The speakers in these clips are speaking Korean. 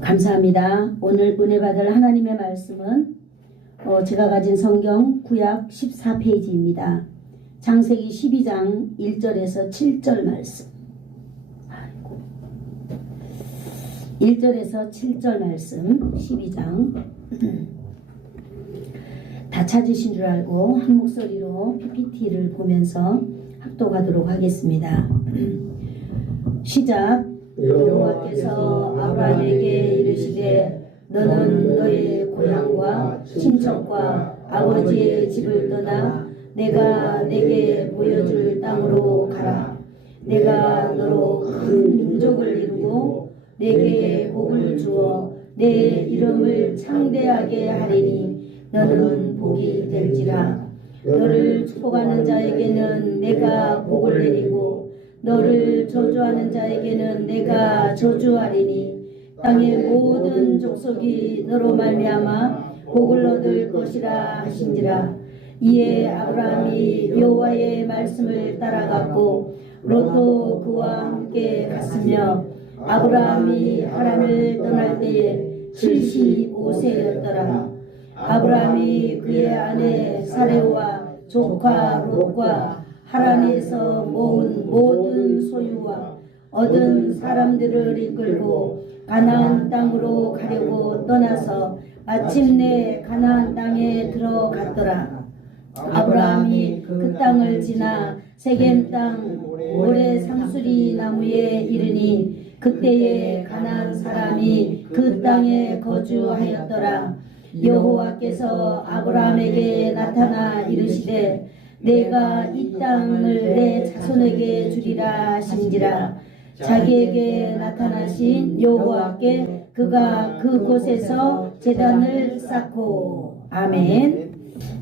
감사합니다. 오늘 은혜 받을 하나님의 말씀은 제가 가진 성경 구약 14페이지입니다. 창세기 12장 1절에서 7절 말씀. 1절에서 7절 말씀 12장 다 찾으신 줄 알고 한 목소리로 PPT를 보면서 합독하도록 하겠습니다. 시작. 여호와께서 아브라함에게 이르시되 너는 너의 고향과 친척과 아버지의 집을 떠나 내가 내게 보여줄 땅으로 가라. 내가 너로 큰 민족을 이루고 내게 복을 주어 내 이름을 창대하게 하리니 너는 복이 될지라. 너를 축복하는 자에게는 내가 복을 내리고 너를 저주하는 자에게는 내가 저주하리니 땅의 모든 족속이 너로 말미암아 복을 얻을 것이라 하신지라. 이에 아브라함이 여호와의 말씀을 따라갔고 롯도 그와 함께 갔으며 아브라함이 하란을 떠날 때에 75세였더라. 아브라함이 그의 아내 사레와 조카 롯과 하란에서 모은 모든 소유와 얻은 사람들을 이끌고 가나안 땅으로 가려고 떠나서 마침내 가나안 땅에 들어갔더라. 아브라함이 그 땅을 지나 세겜 땅 모래 상수리 나무에 이르니 그때에 가나안 사람이 그 땅에 거주하였더라. 여호와께서 아브라함에게 나타나 이르시되 내가 이 땅을 내 자손에게 주리라 하신지라. 자기에게 나타나신 여호와께 그가 그곳에서 제단을 쌓고. 아멘.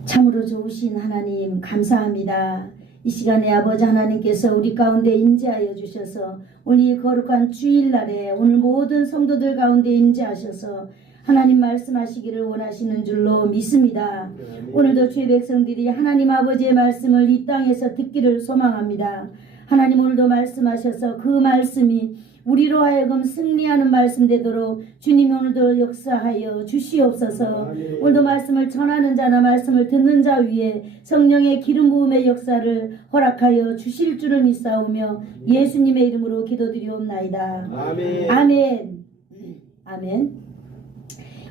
참으로 좋으신 하나님 감사합니다. 이 시간에 아버지 하나님께서 우리 가운데 임재하여 주셔서 오늘 이 거룩한 주일날에 오늘 모든 성도들 가운데 임재하셔서 하나님 말씀하시기를 원하시는 줄로 믿습니다. 오늘도 주의 백성들이 하나님 아버지의 말씀을 이 땅에서 듣기를 소망합니다. 하나님 오늘도 말씀하셔서 그 말씀이 우리로 하여금 승리하는 말씀 되도록 주님 오늘도 역사하여 주시옵소서. 오늘도 말씀을 전하는 자나 말씀을 듣는 자 위에 성령의 기름 부음의 역사를 허락하여 주실 줄을 믿사오며 예수님의 이름으로 기도드리옵나이다. 아멘. 아멘. 아멘.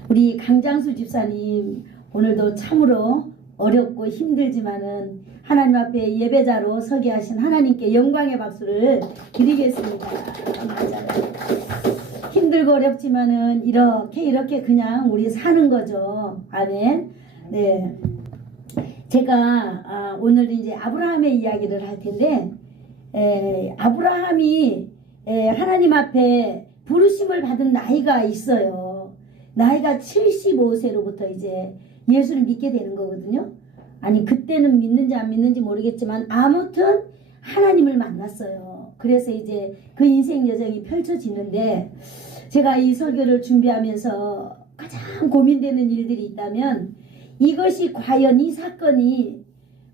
우리 강장수 집사님 오늘도 참으로 어렵고 힘들지만은 하나님 앞에 예배자로 서게 하신 하나님께 영광의 박수를 드리겠습니다. 힘들고 어렵지만은 이렇게 그냥 우리 사는 거죠. 아멘. 네. 제가 오늘 이제 아브라함의 이야기를 할 텐데 아브라함이 하나님 앞에 부르심을 받은 나이가 있어요. 나이가 75세로부터 이제 예수를 믿게 되는 거거든요. 아니 그때는 믿는지 안 믿는지 모르겠지만 아무튼 하나님을 만났어요. 그래서 이제 그 인생 여정이 펼쳐지는데 제가 이 설교를 준비하면서 가장 고민되는 일들이 있다면 이것이 과연 이 사건이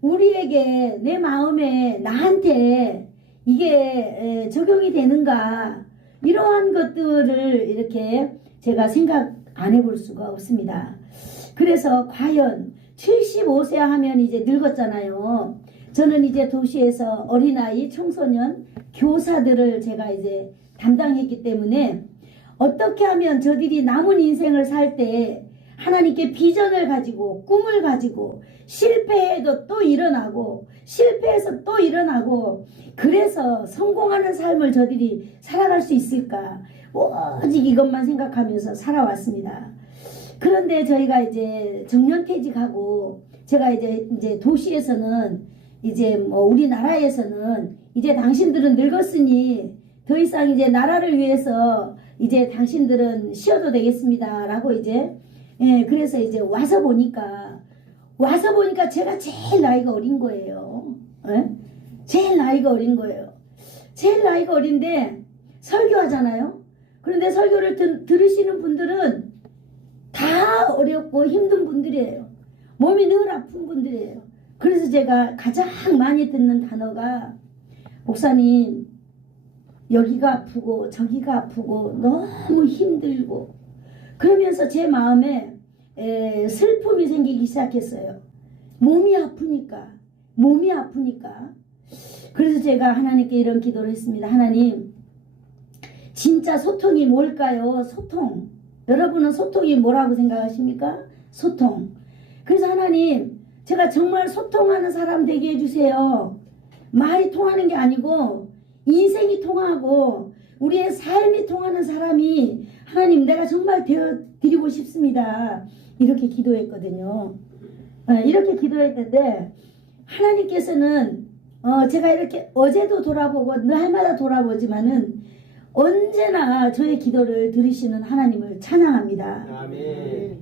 우리에게 내 마음에 나한테 이게 적용이 되는가 이러한 것들을 이렇게 제가 생각 안 해볼 수가 없습니다. 그래서 과연 75세 하면 이제 늙었잖아요. 저는 이제 도시에서 어린아이, 청소년, 교사들을 제가 이제 담당했기 때문에 어떻게 하면 저들이 남은 인생을 살 때 하나님께 비전을 가지고 꿈을 가지고 실패해도 또 일어나고 실패해서 또 일어나고 그래서 성공하는 삶을 저들이 살아갈 수 있을까 오직 이것만 생각하면서 살아왔습니다. 그런데 저희가 이제 정년퇴직하고 제가 이제 도시에서는 이제 뭐 우리나라에서는 이제 당신들은 늙었으니 더 이상 이제 나라를 위해서 이제 당신들은 쉬어도 되겠습니다 라고 이제 그래서 이제 와서 보니까 제가 제일 나이가 어린 거예요. 제일 나이가 어린 거예요. 제일 나이가 어린데 설교하잖아요. 그런데 설교를 들으시는 분들은 다 어렵고 힘든 분들이에요. 몸이 늘 아픈 분들이에요. 그래서 제가 가장 많이 듣는 단어가 목사님 여기가 아프고 저기가 아프고 너무 힘들고 그러면서 제 마음에 슬픔이 생기기 시작했어요. 몸이 아프니까. 그래서 제가 하나님께 이런 기도를 했습니다. 하나님, 진짜 소통이 뭘까요? 소통. 여러분은 소통이 뭐라고 생각하십니까? 소통. 그래서 하나님, 제가 정말 소통하는 사람 되게 해주세요. 말이 통하는 게 아니고 인생이 통하고 우리의 삶이 통하는 사람이 하나님, 내가 정말 되어드리고 싶습니다. 이렇게 기도했거든요. 이렇게 기도했는데 하나님께서는 제가 이렇게 어제도 돌아보고 날마다 돌아보지만은 언제나 저의 기도를 들으시는 하나님을 찬양합니다. 아멘.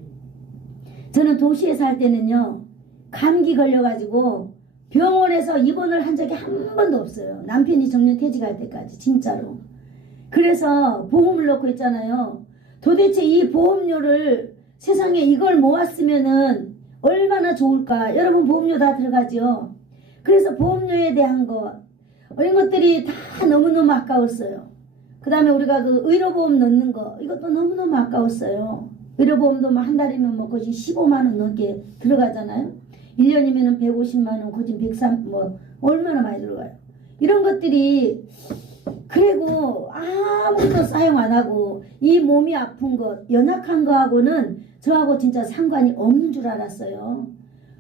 저는 도시에 살 때는요, 감기 걸려가지고 병원에서 입원을 한 적이 한 번도 없어요. 남편이 정년퇴직할 때까지, 진짜로. 그래서 보험을 넣고 있잖아요. 도대체 이 보험료를 세상에 이걸 모았으면은 얼마나 좋을까. 여러분 보험료 다 들어가죠. 그래서 보험료에 대한 것, 이런 것들이 다 너무너무 아까웠어요. 그 다음에 우리가 그 의료보험 넣는 거, 이것도 너무너무 아까웠어요. 의료보험도 한 달이면 뭐 거의 15만원 넘게 들어가잖아요. 1년이면 150만원, 거진 103, 얼마나 많이 들어가요. 이런 것들이, 그리고 아무것도 사용 안 하고 이 몸이 아픈 것, 연약한 거하고는 저하고 진짜 상관이 없는 줄 알았어요.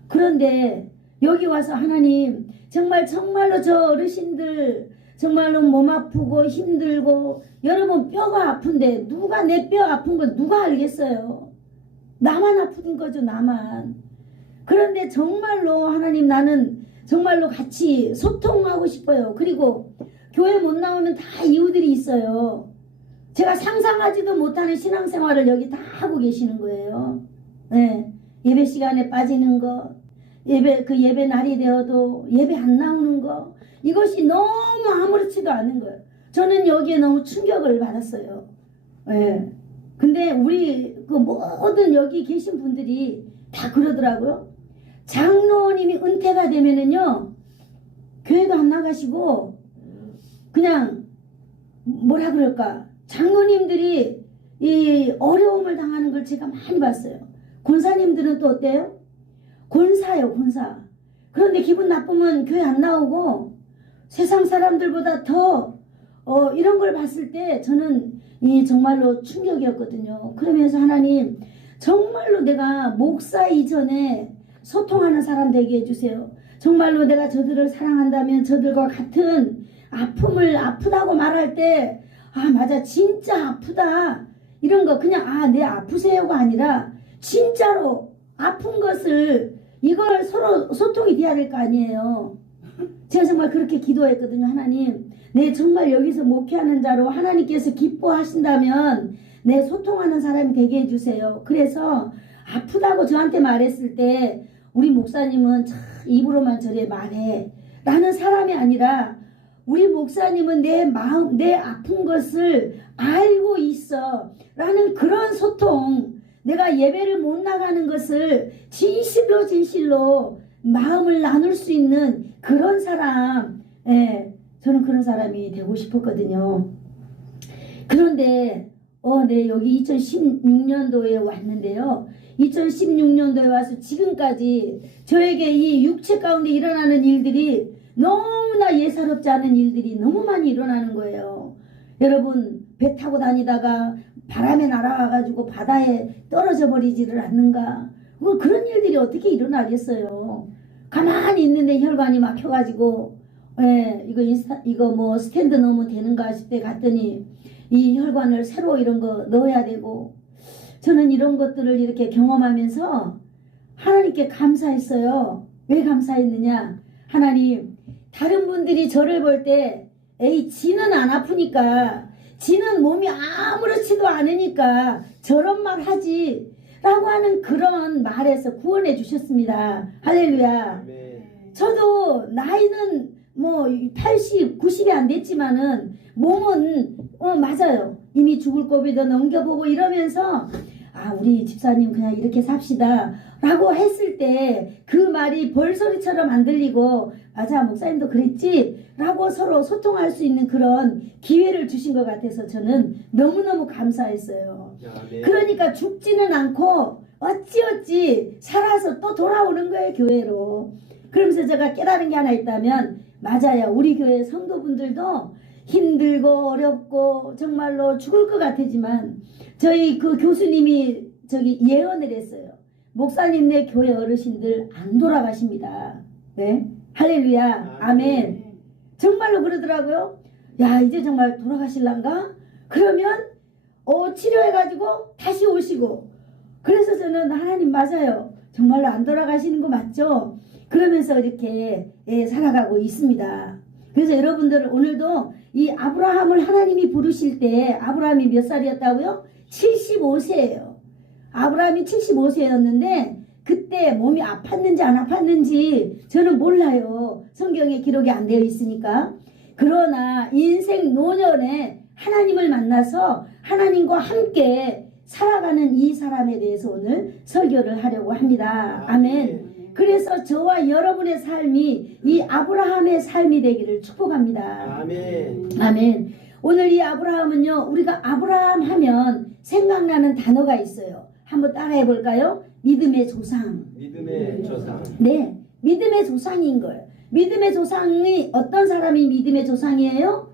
그런데 여기 와서 하나님, 정말로 저 어르신들 정말로 몸 아프고 힘들고, 여러분 뼈가 아픈데 누가 내 뼈 아픈 거 누가 알겠어요? 나만 아픈 거죠, 나만. 그런데 정말로 하나님, 나는 정말로 같이 소통하고 싶어요. 그리고 교회 못 나오면 다 이유들이 있어요. 제가 상상하지도 못하는 신앙생활을 여기 다 하고 계시는 거예요. 네. 예배 시간에 빠지는 거, 예배 날이 되어도 예배 안 나오는 거, 이것이 너무 아무렇지도 않은 거예요. 저는 여기에 너무 충격을 받았어요. 예. 근데 우리 그 모든 여기 계신 분들이 다 그러더라고요. 장로님이 은퇴가 되면은요, 교회도 안 나가시고 그냥 뭐라 그럴까, 장로님들이 이 어려움을 당하는 걸 제가 많이 봤어요. 권사님들은 또 어때요? 권사요, 권사. 그런데 기분 나쁘면 교회 안 나오고 세상 사람들보다 더 이런 걸 봤을 때 저는 정말로 충격이었거든요. 그러면서 하나님, 정말로 내가 목사 이전에 소통하는 사람 되게 해주세요. 정말로 내가 저들을 사랑한다면 저들과 같은 아픔을 아프다고 말할 때, 맞아, 진짜 아프다, 이런 거 그냥 내 아프세요가 아니라 진짜로 아픈 것을, 이걸 서로 소통이 돼야 될 거 아니에요. 제가 정말 그렇게 기도했거든요. 하나님, 내 정말 여기서 목회하는 자로 하나님께서 기뻐하신다면 내 소통하는 사람이 되게 해주세요. 그래서 아프다고 저한테 말했을 때 우리 목사님은 참 입으로만 저래 말해 라는 사람이 아니라, 우리 목사님은 내 마음, 내 아픈 것을 알고 있어 라는 그런 소통, 내가 예배를 못 나가는 것을 진실로 마음을 나눌 수 있는 그런 사람, 저는 그런 사람이 되고 싶었거든요. 그런데 네, 여기 2016년도에 왔는데요. 2016년도에 와서 지금까지 저에게 이 육체 가운데 일어나는 일들이 너무나 예사롭지 않은 일들이 너무 많이 일어나는 거예요. 여러분, 배 타고 다니다가 바람에 날아가가지고 바다에 떨어져 버리지를 않는가? 그런 일들이 어떻게 일어나겠어요? 가만히 있는데 혈관이 막혀가지고, 이거 뭐 스탠드 넣으면 되는가 싶을 때 갔더니 이 혈관을 새로 이런 거 넣어야 되고, 저는 이런 것들을 이렇게 경험하면서 하나님께 감사했어요. 왜 감사했느냐? 하나님, 다른 분들이 저를 볼 때 지는 안 아프니까, 지는 몸이 아무렇지도 않으니까 저런 말 하지 라고 하는 그런 말에서 구원해 주셨습니다. 할렐루야. 저도 나이는 뭐 80, 90이 안 됐지만은 몸은 맞아요. 이미 죽을 고비도 넘겨보고 이러면서 우리 집사님 그냥 이렇게 삽시다 라고 했을 때 그 말이 벌소리처럼 안 들리고, 맞아, 목사님도 그랬지 라고 서로 소통할 수 있는 그런 기회를 주신 것 같아서 저는 너무너무 감사했어요. 아멘. 그러니까 죽지는 않고 어찌어찌 살아서 또 돌아오는 거예요, 교회로. 그러면서 제가 깨달은 게 하나 있다면, 맞아요. 우리 교회 성도분들도 힘들고 어렵고 정말로 죽을 것 같지만 저희 그 교수님이 저기 예언을 했어요. 목사님네 교회 어르신들 안 돌아가십니다. 네, 할렐루야, 아멘. 정말로 그러더라고요. 야, 이제 정말 돌아가실란가? 그러면 치료해가지고 다시 오시고. 그래서 저는 하나님 맞아요. 정말로 안 돌아가시는 거 맞죠? 그러면서 이렇게 살아가고 있습니다. 그래서 여러분들 오늘도 이 아브라함을 하나님이 부르실 때 아브라함이 몇 살이었다고요? 75세예요. 아브라함이 75세였는데 그때 몸이 아팠는지 안 아팠는지 저는 몰라요. 성경에 기록이 안 되어 있으니까. 그러나 인생 노년에 하나님을 만나서 하나님과 함께 살아가는 이 사람에 대해서 오늘 설교를 하려고 합니다. 아멘. 그래서 저와 여러분의 삶이 이 아브라함의 삶이 되기를 축복합니다. 아멘. 아멘. 오늘 이 아브라함은요, 우리가 아브라함 하면 생각나는 단어가 있어요. 한번 따라해 볼까요? 믿음의 조상. 믿음의 조상. 네, 믿음의 조상인 거예요. 믿음의 조상이 어떤 사람이 믿음의 조상이에요?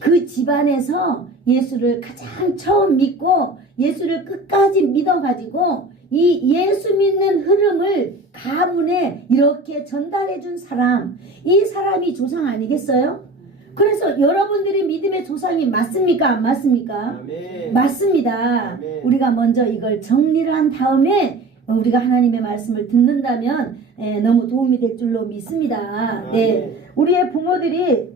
그 집안에서 예수를 가장 처음 믿고 예수를 끝까지 믿어가지고 이 예수 믿는 흐름을 가문에 이렇게 전달해 준 사람, 이 사람이 조상 아니겠어요? 그래서 여러분들이 믿음의 조상이 맞습니까? 안 맞습니까? 아멘. 맞습니다. 아멘. 우리가 먼저 이걸 정리를 한 다음에 우리가 하나님의 말씀을 듣는다면 너무 도움이 될 줄로 믿습니다. 네, 우리의 부모들이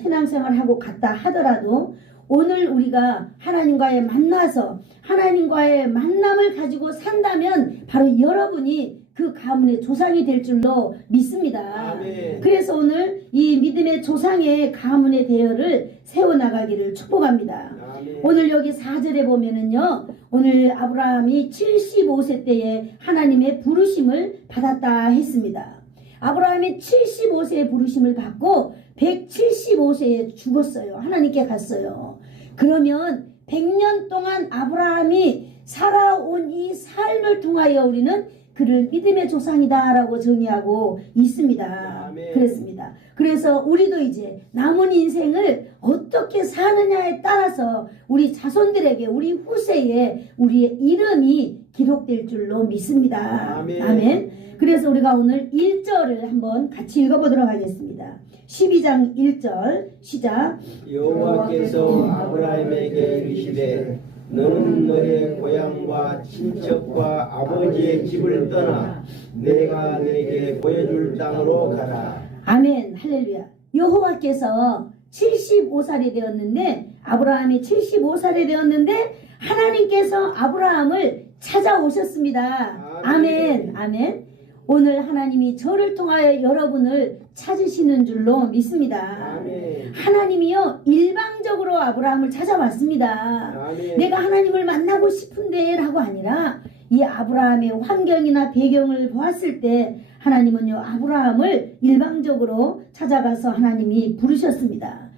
신앙생활하고 갔다 하더라도 오늘 우리가 하나님과의 만나서 하나님과의 만남을 가지고 산다면 바로 여러분이 그 가문의 조상이 될 줄로 믿습니다. 아멘. 그래서 오늘 이 믿음의 조상의 가문의 대열을 세워나가기를 축복합니다. 아멘. 오늘 여기 4절에 보면은요, 오늘 아브라함이 75세 때에 하나님의 부르심을 받았다 했습니다. 아브라함이 75세의 부르심을 받고 175세에 죽었어요. 하나님께 갔어요. 그러면 100년 동안 아브라함이 살아온 이 삶을 통하여 우리는 그를 믿음의 조상이다라고 정의하고 있습니다. 아멘. 그랬습니다. 그래서 우리도 이제 남은 인생을 어떻게 사느냐에 따라서 우리 자손들에게 우리 후세에 우리의 이름이 기록될 줄로 믿습니다. 아멘. 아멘. 그래서 우리가 오늘 1절을 한번 같이 읽어보도록 하겠습니다. 12장 1절 시작. 여호와께서 아브라함에게 이르시되 너는 너의 고향과 친척과 아버지의 집을 떠나 내가 내게 보여줄 땅으로 가라. 아멘. 할렐루야. 여호와께서 75살이 되었는데 아브라함이 75살이 되었는데 하나님께서 아브라함을 찾아오셨습니다. 아멘. 아멘. 오늘 하나님이 저를 통하여 여러분을 찾으시는 줄로 믿습니다. 아멘. 하나님이요 일방적으로 아브라함을 찾아왔습니다. 아멘. 내가 하나님을 만나고 싶은데 라고 아니라 이 아브라함의 환경이나 배경을 보았을 때 하나님은요 아브라함을 일방적으로 찾아가서 하나님이 부르셨습니다.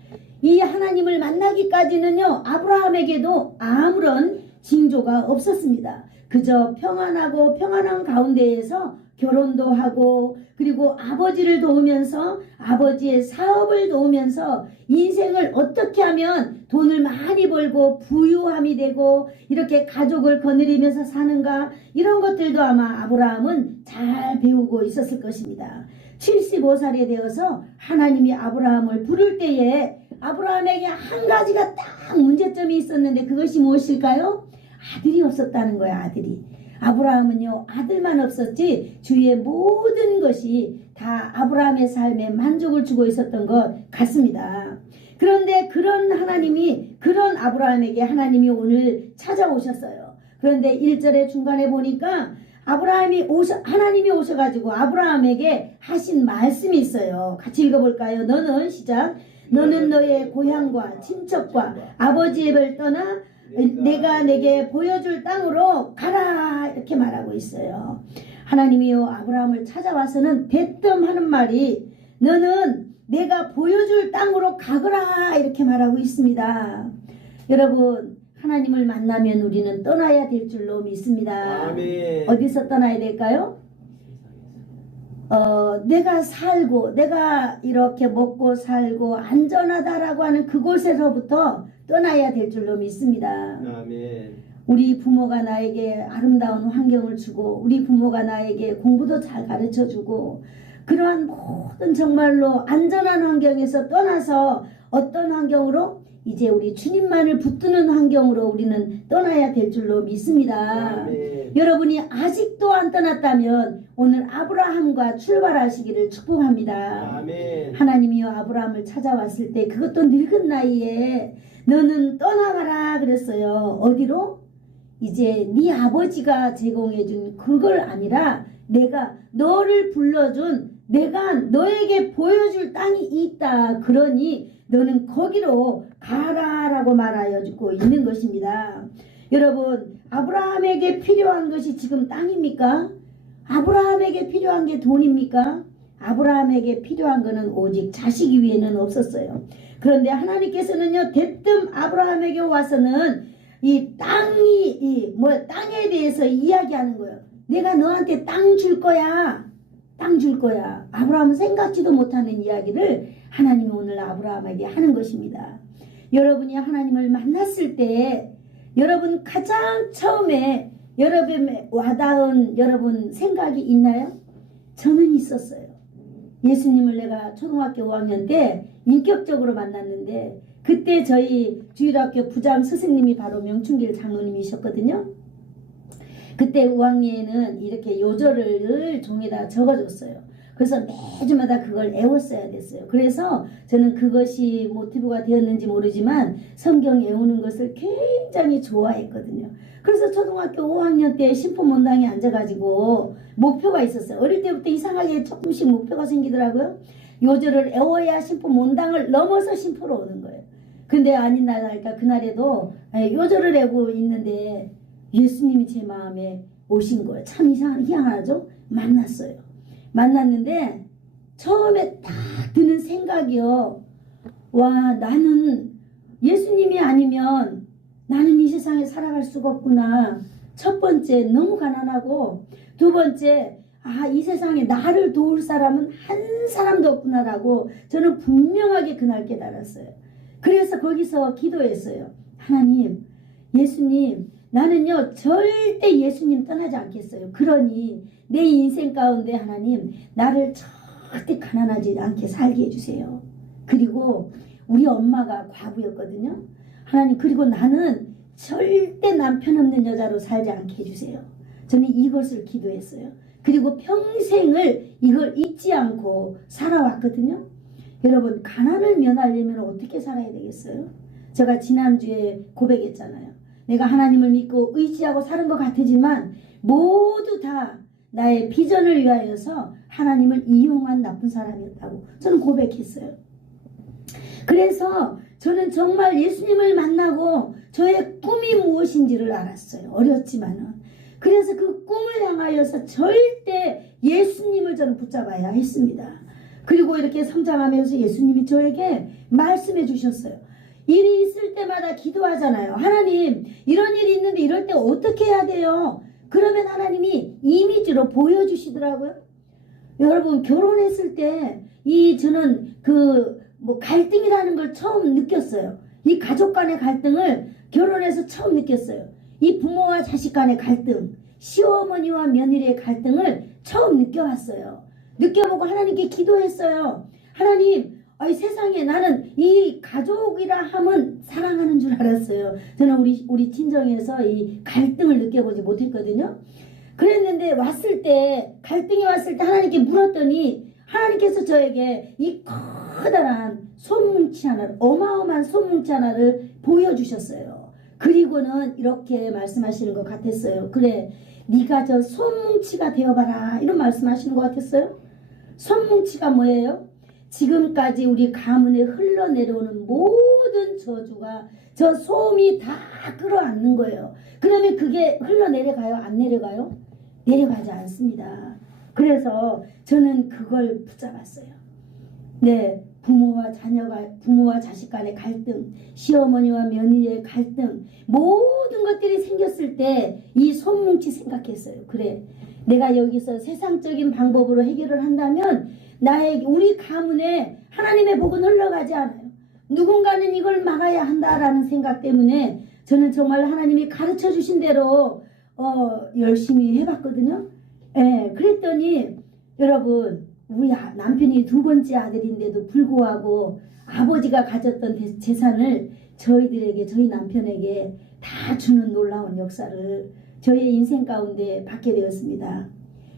이 하나님을 만나기까지는요 아브라함에게도 아무런 징조가 없었습니다. 그저 평안하고 평안한 가운데에서 결혼도 하고 그리고 아버지를 도우면서 아버지의 사업을 도우면서 인생을 어떻게 하면 돈을 많이 벌고 부유함이 되고 이렇게 가족을 거느리면서 사는가 이런 것들도 아마 아브라함은 잘 배우고 있었을 것입니다. 75살이 되어서 하나님이 아브라함을 부를 때에 아브라함에게 한 가지가 딱 문제점이 있었는데 그것이 무엇일까요? 아들이 없었다는 거야. 아들이. 아브라함은요 아들만 없었지 주위의 모든 것이 다 아브라함의 삶에 만족을 주고 있었던 것 같습니다. 그런데 그런 하나님이 그런 아브라함에게 하나님이 오늘 찾아오셨어요. 그런데 1절의 중간에 보니까 하나님이 오셔가지고 아브라함에게 하신 말씀이 있어요. 같이 읽어볼까요? 너는 시작. 너는 너의 고향과 친척과 아버지의 집을 떠나 내가 내게 보여줄 땅으로 가라 이렇게 말하고 있어요. 하나님이요 아브라함을 찾아와서는 대뜸 하는 말이 너는 내가 보여줄 땅으로 가거라 이렇게 말하고 있습니다. 여러분 하나님을 만나면 우리는 떠나야 될 줄로 믿습니다. 아멘. 어디서 떠나야 될까요? 내가 살고 내가 이렇게 먹고 살고 안전하다라고 하는 그곳에서부터 떠나야 될 줄로 믿습니다. 아멘. 우리 부모가 나에게 아름다운 환경을 주고 우리 부모가 나에게 공부도 잘 가르쳐주고 그러한 모든 정말로 안전한 환경에서 떠나서 어떤 환경으로 이제 우리 주님만을 붙드는 환경으로 우리는 떠나야 될 줄로 믿습니다. 아멘. 여러분이 아직도 안 떠났다면 오늘 아브라함과 출발하시기를 축복합니다. 아멘. 하나님이요 아브라함을 찾아왔을 때 그것도 늙은 나이에 너는 떠나가라 그랬어요. 어디로? 이제 네 아버지가 제공해준 그걸 아니라 내가 너를 불러준 내가 너에게 보여줄 땅이 있다. 그러니 너는 거기로 가라라고 말하여 주고 있는 것입니다. 여러분 아브라함에게 필요한 것이 지금 땅입니까? 아브라함에게 필요한 게 돈입니까? 아브라함에게 필요한 것은 오직 자식 위에는 없었어요. 그런데 하나님께서는요 대뜸 아브라함에게 와서는 이 땅에 대해서 이야기하는 거예요. 내가 너한테 땅 줄 거야. 땅 줄 거야. 아브라함은 생각지도 못하는 이야기를 하나님이 오늘 아브라함에게 하는 것입니다. 여러분이 하나님을 만났을 때 여러분 가장 처음에 여러분의 와닿은 여러분 생각이 있나요? 저는 있었어요. 예수님을 내가 초등학교 5학년 때 인격적으로 만났는데 그때 저희 주일학교 부장 스승님이 바로 명춘길 장로님이셨거든요. 그때 5학년에는 이렇게 요절을 종에다 적어줬어요. 그래서 매주마다 그걸 애웠어야 됐어요. 그래서 저는 그것이 모티브가 되었는지 모르지만 성경 애우는 것을 굉장히 좋아했거든요. 그래서 초등학교 5학년 때 신포문당에 앉아가지고 목표가 있었어요. 어릴 때부터 이상하게 조금씩 목표가 생기더라고요. 요절을 애워야 신포문당을 넘어서 신포로 오는 거예요. 근데 아닌 날이니까 그날에도 요절을 애고 있는데 예수님이 제 마음에 오신 거예요. 참 희한하죠? 만났는데 처음에 딱 드는 생각이요. 와 나는 예수님이 아니면 나는 이 세상에 살아갈 수가 없구나. 첫 번째 너무 가난하고 두 번째 이 세상에 나를 도울 사람은 한 사람도 없구나라고 저는 분명하게 그날 깨달았어요. 그래서 거기서 기도했어요. 하나님 예수님 나는요 절대 예수님 떠나지 않겠어요. 그러니 내 인생 가운데 하나님 나를 절대 가난하지 않게 살게 해주세요. 그리고 우리 엄마가 과부였거든요. 하나님 그리고 나는 절대 남편 없는 여자로 살지 않게 해주세요. 저는 이것을 기도했어요. 그리고 평생을 이걸 잊지 않고 살아왔거든요. 여러분 가난을 면하려면 어떻게 살아야 되겠어요? 제가 지난주에 고백했잖아요. 내가 하나님을 믿고 의지하고 사는 것 같지만 모두 다 나의 비전을 위하여서 하나님을 이용한 나쁜 사람이었다고 저는 고백했어요. 그래서 저는 정말 예수님을 만나고 저의 꿈이 무엇인지를 알았어요. 어렸지만은. 그래서 그 꿈을 향하여서 절대 예수님을 저는 붙잡아야 했습니다. 그리고 이렇게 성장하면서 예수님이 저에게 말씀해 주셨어요. 일이 있을 때마다 기도하잖아요. 하나님 이런 일이 있는데 이럴 때 어떻게 해야 돼요? 그러면 하나님이 이미지로 보여주시더라고요. 여러분 결혼했을 때 저는 갈등이라는 걸 처음 느꼈어요. 이 가족 간의 갈등을 결혼해서 처음 느꼈어요. 이 부모와 자식 간의 갈등, 시어머니와 며느리의 갈등을 처음 느껴봤어요. 느껴보고 하나님께 기도했어요. 하나님 이 세상에 나는 이 가족이라 함은 사랑하는 줄 알았어요. 저는 우리 친정에서 이 갈등을 느껴보지 못했거든요. 그랬는데 갈등이 왔을 때 하나님께 물었더니 하나님께서 저에게 이 커다란 손뭉치 하나를 어마어마한 손뭉치 하나를 보여주셨어요. 그리고는 이렇게 말씀하시는 것 같았어요. 그래 네가 저 손뭉치가 되어봐라 이런 말씀하시는 것 같았어요. 손뭉치가 뭐예요? 지금까지 우리 가문에 흘러내려오는 모든 저주가 저 솜이 다 끌어안는 거예요. 그러면 그게 흘러내려가요? 안 내려가요? 내려가지 않습니다. 그래서 저는 그걸 붙잡았어요. 네, 부모와 자식 간의 갈등, 시어머니와 며느리의 갈등, 모든 것들이 생겼을 때 이 손뭉치 생각했어요. 그래, 내가 여기서 세상적인 방법으로 해결을 한다면 우리 가문에 하나님의 복은 흘러가지 않아요. 누군가는 이걸 막아야 한다라는 생각 때문에 저는 정말 하나님이 가르쳐 주신 대로 열심히 해봤거든요. 예, 그랬더니 여러분, 우리 남편이 두 번째 아들인데도 불구하고 아버지가 가졌던 재산을 저희 남편에게 다 주는 놀라운 역사를 저의 인생 가운데 받게 되었습니다.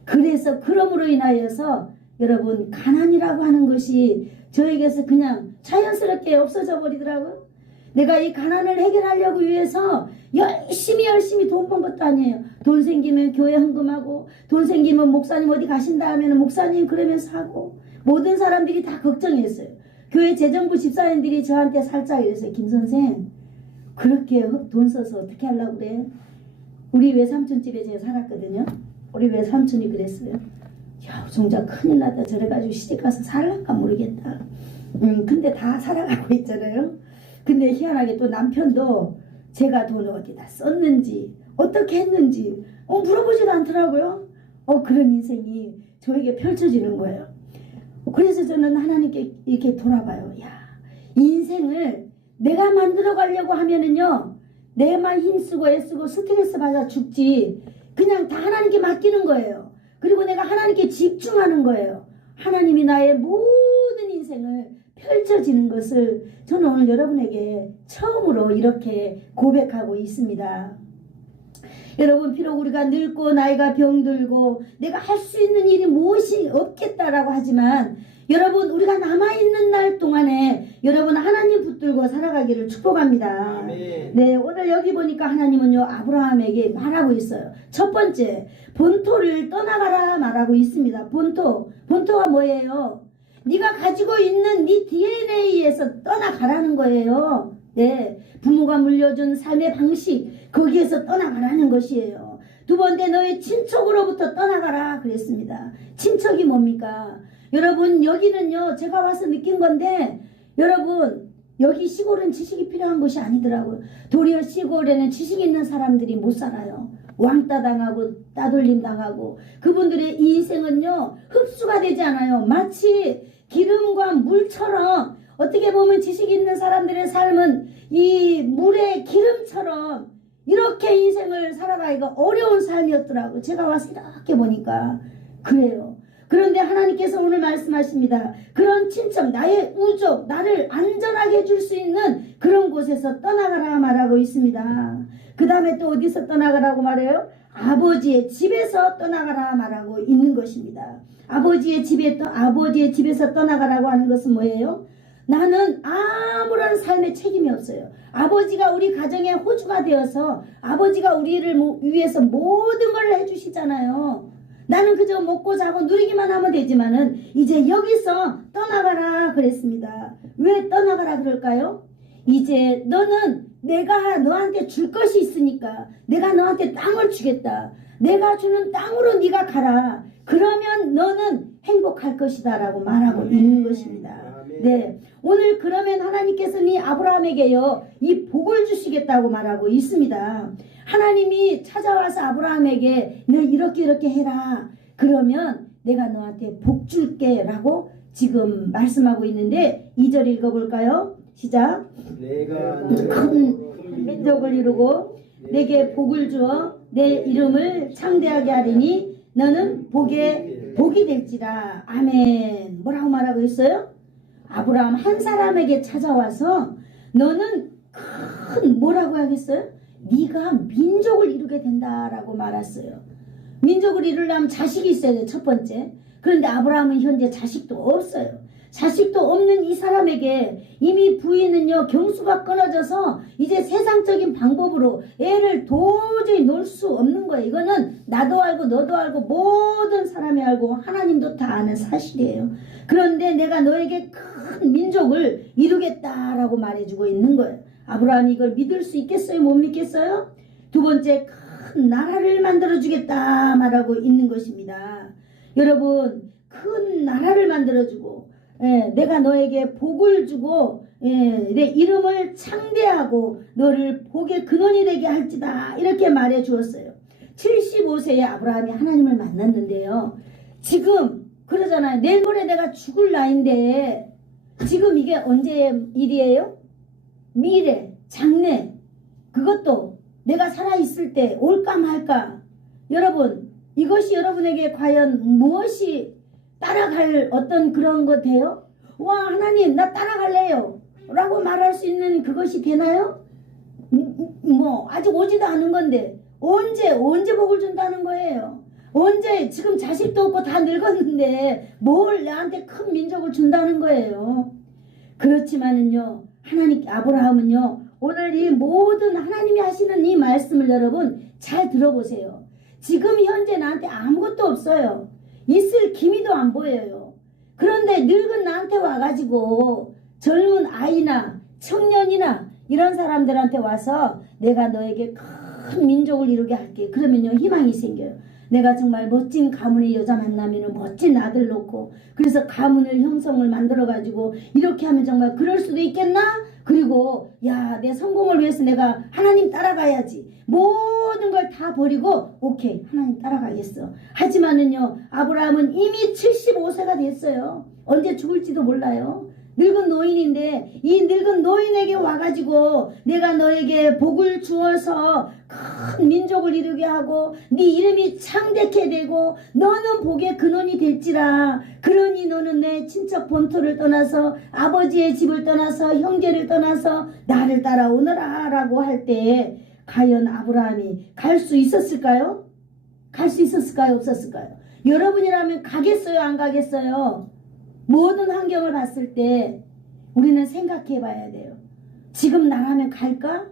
그래서 그러므로 인하여서 여러분, 가난이라고 하는 것이 저에게서 그냥 자연스럽게 없어져 버리더라고요. 내가 이 가난을 해결하려고 위해서 열심히 돈 번 것도 아니에요. 돈 생기면 교회 헌금하고, 돈 생기면 목사님 어디 가신다 하면 목사님 그러면서 하고, 모든 사람들이 다 걱정했어요. 교회 재정부 집사님들이 저한테 살짝 이랬어요. 김 선생, 그렇게 돈 써서 어떻게 하려고 그래? 우리 외삼촌 집에 제가 살았거든요. 우리 외삼촌이 그랬어요. 야, 정작 큰일 났다. 저래가지고 시집가서 살랄까 모르겠다. 근데 다 살아가고 있잖아요. 근데 희한하게 또 남편도 제가 돈을 어디다 썼는지 어떻게 했는지 물어보지도 않더라고요. 그런 인생이 저에게 펼쳐지는 거예요. 그래서 저는 하나님께 이렇게 돌아봐요. 야, 인생을 내가 만들어 가려고 하면은요, 내만 힘쓰고 애쓰고 스트레스 받아 죽지, 그냥 다 하나님께 맡기는 거예요. 그리고 내가 하나님께 집중하는 거예요. 하나님이 나의 모든 인생을 펼쳐지는 것을 저는 오늘 여러분에게 처음으로 이렇게 고백하고 있습니다. 여러분, 비록 우리가 늙고 나이가 병들고 내가 할 수 있는 일이 무엇이 없겠다라고 하지만, 여러분, 우리가 남아있는 날 동안에 여러분 하나님 붙들고 살아가기를 축복합니다. 아멘. 네, 오늘 여기 보니까 하나님은요, 아브라함에게 말하고 있어요. 첫 번째, 본토를 떠나가라 말하고 있습니다. 본토가 뭐예요? 네가 가지고 있는 네 DNA에서 떠나가라는 거예요. 네, 부모가 물려준 삶의 방식, 거기에서 떠나가라는 것이에요. 두 번째, 너의 친척으로부터 떠나가라 그랬습니다. 친척이 뭡니까? 여러분, 여기는요, 제가 와서 느낀 건데, 여러분, 여기 시골은 지식이 필요한 것이 아니더라고요. 도리어 시골에는 지식 있는 사람들이 못 살아요. 왕따 당하고 따돌림 당하고, 그분들의 인생은요, 흡수가 되지 않아요. 마치 기름과 물처럼, 어떻게 보면 지식 있는 사람들의 삶은 이 물의 기름처럼 이렇게 인생을 살아가기가 어려운 삶이었더라고요. 제가 와서 이렇게 보니까 그래요. 그런데 하나님께서 오늘 말씀하십니다. 그런 친척, 나의 우족, 나를 안전하게 해줄 수 있는 그런 곳에서 떠나가라 말하고 있습니다. 그 다음에 또 어디서 떠나가라고 말해요? 아버지의 집에서 떠나가라 말하고 있는 것입니다. 아버지의 집에서 떠나가라고 하는 것은 뭐예요? 나는 아무런 삶의 책임이 없어요. 아버지가 우리 가정의 호주가 되어서 아버지가 우리를 위해서 모든 걸 해주시잖아요. 나는 그저 먹고 자고 누리기만 하면 되지만은 이제 여기서 떠나가라 그랬습니다. 왜 떠나가라 그럴까요? 이제 너는 내가 너한테 줄 것이 있으니까 내가 너한테 땅을 주겠다. 내가 주는 땅으로 네가 가라. 그러면 너는 행복할 것이다 라고 말하고 있는 것입니다. 네, 오늘 그러면 하나님께서는 이 아브라함에게요, 이 복을 주시겠다고 말하고 있습니다. 하나님이 찾아와서 아브라함에게 너 이렇게 해라. 그러면 내가 너한테 복 줄게 라고 지금 말씀하고 있는데 2절 읽어볼까요? 시작. 내가 큰 민족을 이루고 내게 복을 주어 내 이름을 창대하게 하리니 너는 복이 될지라. 아멘. 뭐라고 말하고 있어요? 아브라함 한 사람에게 찾아와서 너는 큰 뭐라고 하겠어요? 네가 민족을 이루게 된다라고 말했어요. 민족을 이루려면 자식이 있어야 돼요. 첫 번째. 그런데 아브라함은 현재 자식도 없어요. 자식도 없는 이 사람에게 이미 부인은요, 경수가 끊어져서 이제 세상적인 방법으로 애를 도저히 놓을 수 없는 거예요. 이거는 나도 알고 너도 알고 모든 사람이 알고 하나님도 다 아는 사실이에요. 그런데 내가 너에게 큰 민족을 이루겠다라고 말해주고 있는 거예요. 아브라함이 이걸 믿을 수 있겠어요? 못 믿겠어요? 두 번째, 큰 나라를 만들어주겠다 말하고 있는 것입니다. 여러분, 큰 나라를 만들어주고 내가 너에게 복을 주고 내 이름을 창대하고 너를 복의 근원이 되게 할지다 이렇게 말해 주었어요. 75세에 아브라함이 하나님을 만났는데요. 지금 그러잖아요. 내일 모레 내가 죽을 나이인데 지금 이게 언제의 일이에요? 미래, 장래, 그것도 내가 살아있을 때 올까 말까. 여러분, 이것이 여러분에게 과연 무엇이 따라갈 어떤 그런 것 돼요? 와, 하나님 나 따라갈래요 라고 말할 수 있는 그것이 되나요? 뭐 아직 오지도 않은 건데 언제 복을 준다는 거예요? 언제? 지금 자식도 없고 다 늙었는데 뭘 나한테 큰 민족을 준다는 거예요? 그렇지만은요, 하나님 아브라함은요, 오늘 이 모든 하나님이 하시는 이 말씀을 여러분 잘 들어보세요. 지금 현재 나한테 아무것도 없어요. 있을 기미도 안 보여요. 그런데 늙은 나한테 와가지고 젊은 아이나 청년이나 이런 사람들한테 와서 내가 너에게 큰 민족을 이루게 할게. 그러면요 희망이 생겨요. 내가 정말 멋진 가문의 여자 만나면 멋진 아들 놓고 그래서 가문을 형성을 만들어 가지고 이렇게 하면 정말 그럴 수도 있겠나? 그리고 야, 내 성공을 위해서 내가 하나님 따라가야지. 모든 걸 다 버리고 오케이 하나님 따라가겠어. 하지만은요 아브라함은 이미 75세가 됐어요. 언제 죽을지도 몰라요. 늙은 노인인데 이 늙은 노인에게 와가지고 내가 너에게 복을 주어서 큰 민족을 이루게 하고 네 이름이 창대케 되고 너는 복의 근원이 될지라. 그러니 너는 내 친척 본토를 떠나서 아버지의 집을 떠나서 형제를 떠나서 나를 따라오너라 라고 할 때 과연 아브라함이 갈 수 있었을까요? 갈 수 있었을까요? 없었을까요? 여러분이라면 가겠어요? 안 가겠어요? 모든 환경을 봤을 때 우리는 생각해 봐야 돼요. 지금 나라면 갈까?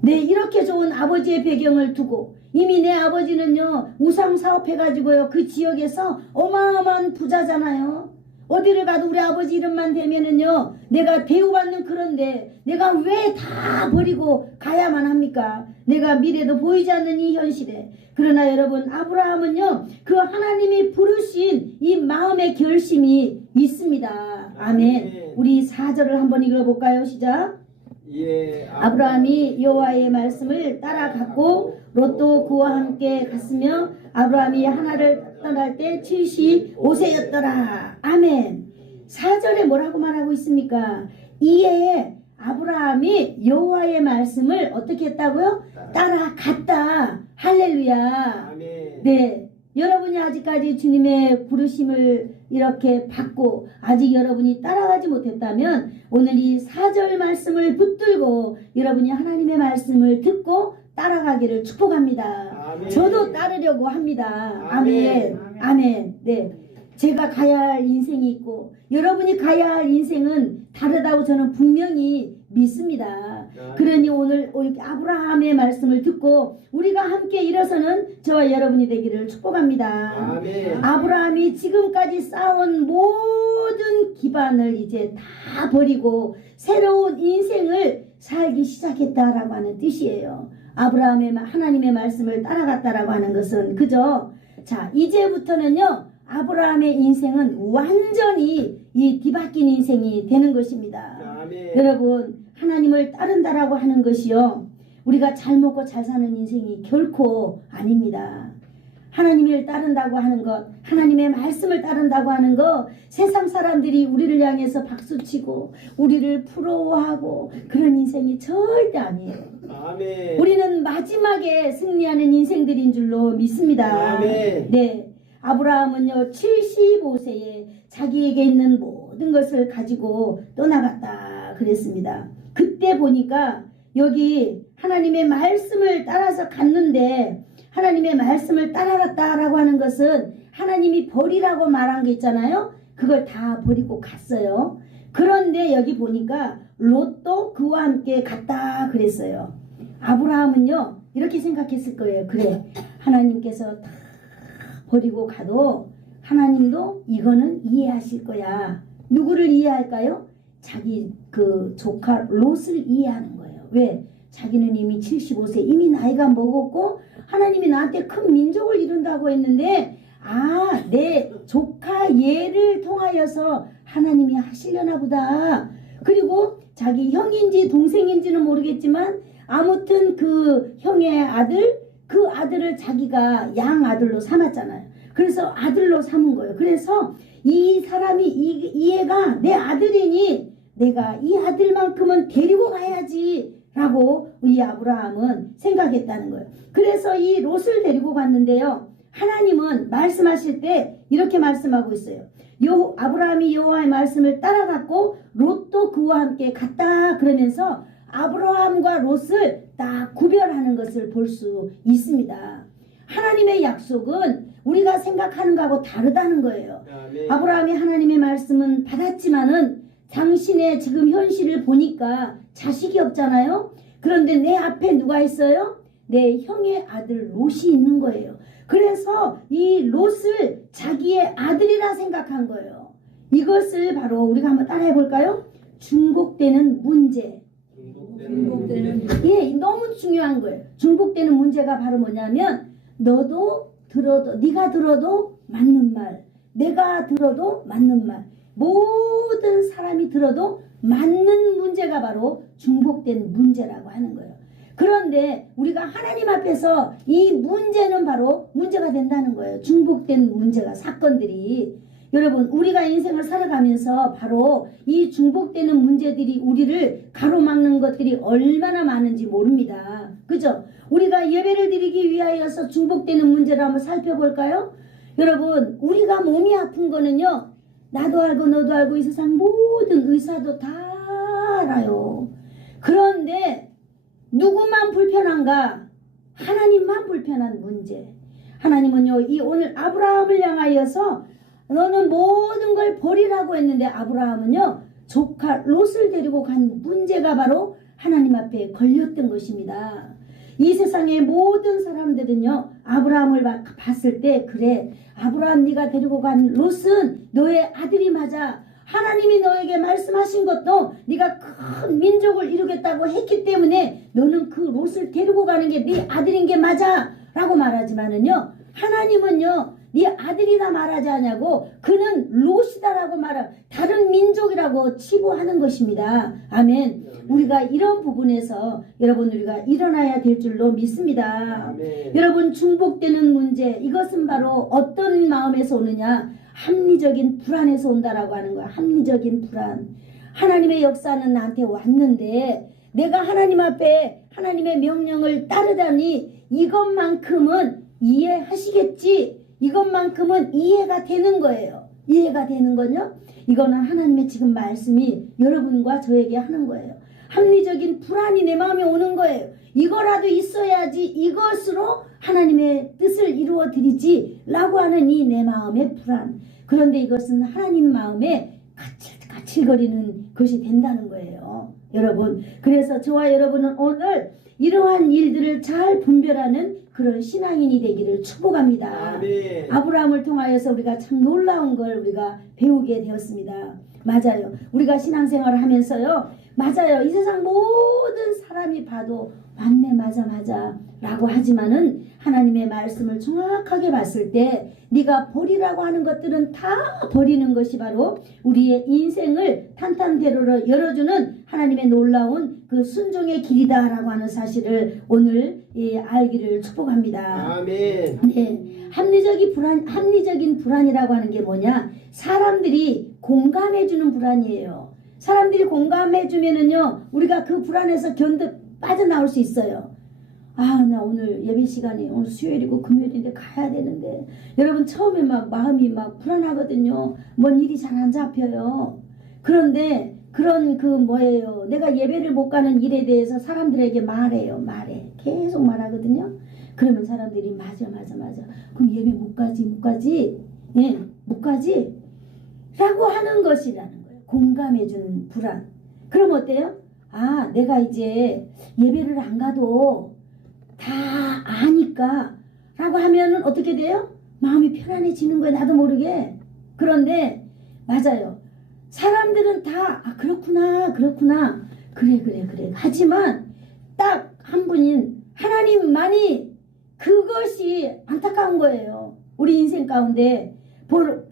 네, 이렇게 좋은 아버지의 배경을 두고 이미 내 아버지는요 우상 사업해가지고요 그 지역에서 어마어마한 부자잖아요. 어디를 가도 우리 아버지 이름만 대면은요 내가 대우받는 그런데 내가 왜 다 버리고 가야만 합니까? 내가 미래도 보이지 않는 이 현실에. 그러나 여러분 아브라함은요 그 하나님이 부르신 이 마음의 결심이 있습니다. 아멘. 우리 4절을 한번 읽어볼까요? 시작. 예, 아브라함이 여호와의 말씀을 따라갔고 롯도 그와 함께 갔으며 아브라함이 하나를 떠날 때 75세였더라. 아멘. 4절에 뭐라고 말하고 있습니까? 이에 아브라함이 여호와의 말씀을 어떻게 했다고요? 따라갔다. 할렐루야. 아멘. 네. 여러분이 아직까지 주님의 부르심을 이렇게 받고 아직 여러분이 따라가지 못했다면 오늘 이 4절 말씀을 붙들고 여러분이 하나님의 말씀을 듣고 따라가기를 축복합니다. 아멘. 저도 따르려고 합니다. 아멘. 아멘. 아멘. 네. 제가 가야 할 인생이 있고 여러분이 가야 할 인생은 다르다고 저는 분명히 믿습니다. 그러니 오늘 아브라함의 말씀을 듣고 우리가 함께 일어서는 저와 여러분이 되기를 축복합니다. 아멘. 아브라함이 지금까지 쌓아온 모든 기반을 이제 다 버리고 새로운 인생을 살기 시작했다라고 하는 뜻이에요. 아브라함의 하나님의 말씀을 따라갔다라고 하는 것은 그저 자 이제부터는요 아브라함의 인생은 완전히 이 뒤바뀐 인생이 되는 것입니다. 아멘. 여러분 하나님을 따른다라고 하는 것이요 우리가 잘 먹고 잘 사는 인생이 결코 아닙니다. 하나님을 따른다고 하는 것, 하나님의 말씀을 따른다고 하는 것, 세상 사람들이 우리를 향해서 박수치고 우리를 부러워하고 그런 인생이 절대 아니에요. 아멘. 우리는 마지막에 승리하는 인생들인 줄로 믿습니다. 아멘. 네. 아브라함은요 75세에 자기에게 있는 모든 것을 가지고 떠나갔다 그랬습니다. 그때 보니까 여기 하나님의 말씀을 따라서 갔는데 하나님의 말씀을 따라갔다라고 하는 것은 하나님이 버리라고 말한 게 있잖아요. 그걸 다 버리고 갔어요. 그런데 여기 보니까 롯도 그와 함께 갔다 그랬어요. 아브라함은요 이렇게 생각했을 거예요. 그래 하나님께서 다 버리고 가도 하나님도 이거는 이해하실 거야. 누구를 이해할까요? 자기 그 조카 롯을 이해하는 거예요. 왜? 자기는 이미 75세 이미 나이가 먹었고 하나님이 나한테 큰 민족을 이룬다고 했는데 아, 내 조카 얘를 통하여서 하나님이 하시려나 보다. 그리고 자기 형인지 동생인지는 모르겠지만 아무튼 그 형의 아들, 그 아들을 자기가 양 아들로 삼았잖아요. 그래서 아들로 삼은 거예요. 그래서 이 사람이 이 애가 내 아들이니 내가 이 아들만큼은 데리고 가야지 라고 이 아브라함은 생각했다는 거예요. 그래서 이 롯을 데리고 갔는데요. 하나님은 말씀하실 때 이렇게 말씀하고 있어요. 아브라함이 여호와의 말씀을 따라갔고 롯도 그와 함께 갔다 그러면서 아브라함과 롯을 딱 구별하는 것을 볼 수 있습니다. 하나님의 약속은 우리가 생각하는 것하고 다르다는 거예요. 아멘. 아브라함이 하나님의 말씀은 받았지만은 당신의 지금 현실을 보니까 자식이 없잖아요. 그런데 내 앞에 누가 있어요? 내 형의 아들 롯이 있는 거예요. 그래서 이 롯을 자기의 아들이라 생각한 거예요. 이것을 바로 우리가 한번 따라해 볼까요? 중복되는 문제. 중복되는 예, 너무 중요한 거예요. 중복되는 문제가 바로 뭐냐면 너도 들어도 네가 들어도 맞는 말, 내가 들어도 맞는 말, 모든 사람이 들어도 맞는 문제가 바로 중복된 문제라고 하는 거예요. 그런데 우리가 하나님 앞에서 이 문제는 바로 문제가 된다는 거예요. 중복된 문제가, 사건들이. 여러분, 우리가 인생을 살아가면서 바로 이 중복되는 문제들이 우리를 가로막는 것들이 얼마나 많은지 모릅니다. 그죠? 우리가 예배를 드리기 위하여서 중복되는 문제를 한번 살펴볼까요? 여러분, 우리가 몸이 아픈 거는요, 나도 알고 너도 알고 이 세상 모든 의사도 다 알아요. 그런데 누구만 불편한가? 하나님만 불편한 문제. 하나님은요, 이 오늘 아브라함을 향하여서 너는 모든 걸 버리라고 했는데 아브라함은요, 조카 롯을 데리고 간 문제가 바로 하나님 앞에 걸렸던 것입니다. 이 세상의 모든 사람들은요, 아브라함을 봤을 때, 그래, 아브라함 네가 데리고 간 롯은 너의 아들이 맞아. 하나님이 너에게 말씀하신 것도 네가 큰 민족을 이루겠다고 했기 때문에 너는 그 롯을 데리고 가는 게 네 아들인 게 맞아 라고 말하지만은요, 하나님은요, 네 아들이라 말하지 않냐고, 그는 롯이다라고 다른 민족이라고 치부하는 것입니다. 아멘. 우리가 이런 부분에서 여러분, 우리가 일어나야 될 줄로 믿습니다. 아멘. 여러분, 중복되는 문제, 이것은 바로 어떤 마음에서 오느냐? 합리적인 불안에서 온다라고 하는 거야. 합리적인 불안. 하나님의 역사는 나한테 왔는데 내가 하나님 앞에 하나님의 명령을 따르다니 이것만큼은 이해하시겠지, 이것만큼은 이해가 되는 거예요. 이해가 되는 건요, 이거는 하나님의 지금 말씀이 여러분과 저에게 하는 거예요. 합리적인 불안이 내 마음에 오는 거예요. 이거라도 있어야지 이것으로 하나님의 뜻을 이루어 드리지 라고 하는 이 내 마음의 불안. 그런데 이것은 하나님 마음에 까칠거리는 것이 된다는 거예요. 여러분, 그래서 저와 여러분은 오늘 이러한 일들을 잘 분별하는 그런 신앙인이 되기를 축복합니다. 아멘. 아브라함을 통하여서 우리가 참 놀라운 걸 우리가 배우게 되었습니다. 맞아요. 우리가 신앙생활을 하면서요, 맞아요, 이 세상 모든 사람이 봐도 맞네, 맞아 라고 하지만은 하나님의 말씀을 정확하게 봤을 때 네가 버리라고 하는 것들은 다 버리는 것이 바로 우리의 인생을 탄탄대로로 열어주는 하나님의 놀라운 그 순종의 길이다 라고 하는 사실을 오늘 알기를 축복합니다. 아멘. 네, 합리적인 불안이라고 하는 게 뭐냐? 사람들이 공감해주는 불안이에요. 사람들이 공감해주면은요, 우리가 그 불안에서 빠져나올 수 있어요. 아, 나 오늘 예배 시간에 오늘 수요일이고 금요일인데 가야 되는데, 여러분 처음에 막 마음이 막 불안하거든요. 뭔 일이 잘 안 잡혀요. 그런데 그런 내가 예배를 못 가는 일에 대해서 사람들에게 말해 계속 말하거든요. 그러면 사람들이 맞아 그럼 예배 못 가지 예, 못 가지 라고 하는 것이라는 거예요. 공감해주는 불안. 그럼 어때요? 아, 내가 이제 예배를 안 가도 다 아니까 라고 하면은 어떻게 돼요? 마음이 편안해지는 거예요. 나도 모르게. 그런데 맞아요, 사람들은 다 그렇구나 그래 하지만 딱 한 분인 하나님만이 그것이 안타까운 거예요. 우리 인생 가운데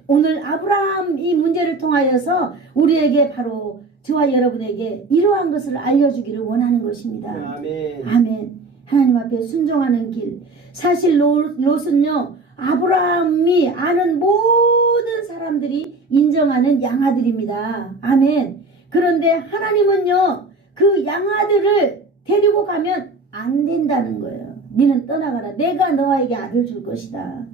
오늘 아브라함 이 문제를 통하여서 우리에게 바로 저와 여러분에게 이러한 것을 알려주기를 원하는 것입니다. 아멘. 아멘. 하나님 앞에 순종하는 길. 사실 롯은요, 아브라함이 아는 모든 사람들이 인정하는 양아들입니다. 아멘. 그런데 하나님은요, 그 양아들을 데리고 가면 안 된다는 거예요. 너는 떠나가라. 내가 너에게 아들 줄 것이다.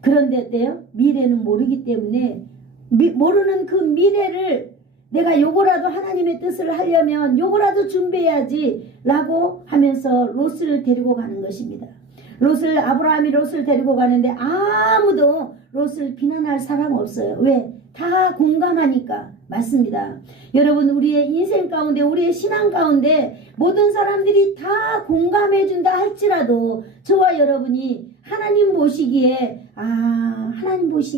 그런데 어때요? 미래는 모르기 때문에 모르는 그 미래를 내가 요거라도 하나님의 뜻을 하려면 요거라도 준비해야지 라고 하면서 롯을 데리고 가는 것입니다. 아브라함이 롯을 데리고 가는데 아무도 롯을 비난할 사람 없어요. 왜? 다 공감하니까. 맞습니다. 여러분, 우리의 인생 가운데, 우리의 신앙 가운데 모든 사람들이 다 공감해 준다 할지라도 저와 여러분이 하나님 보시기에 하나님은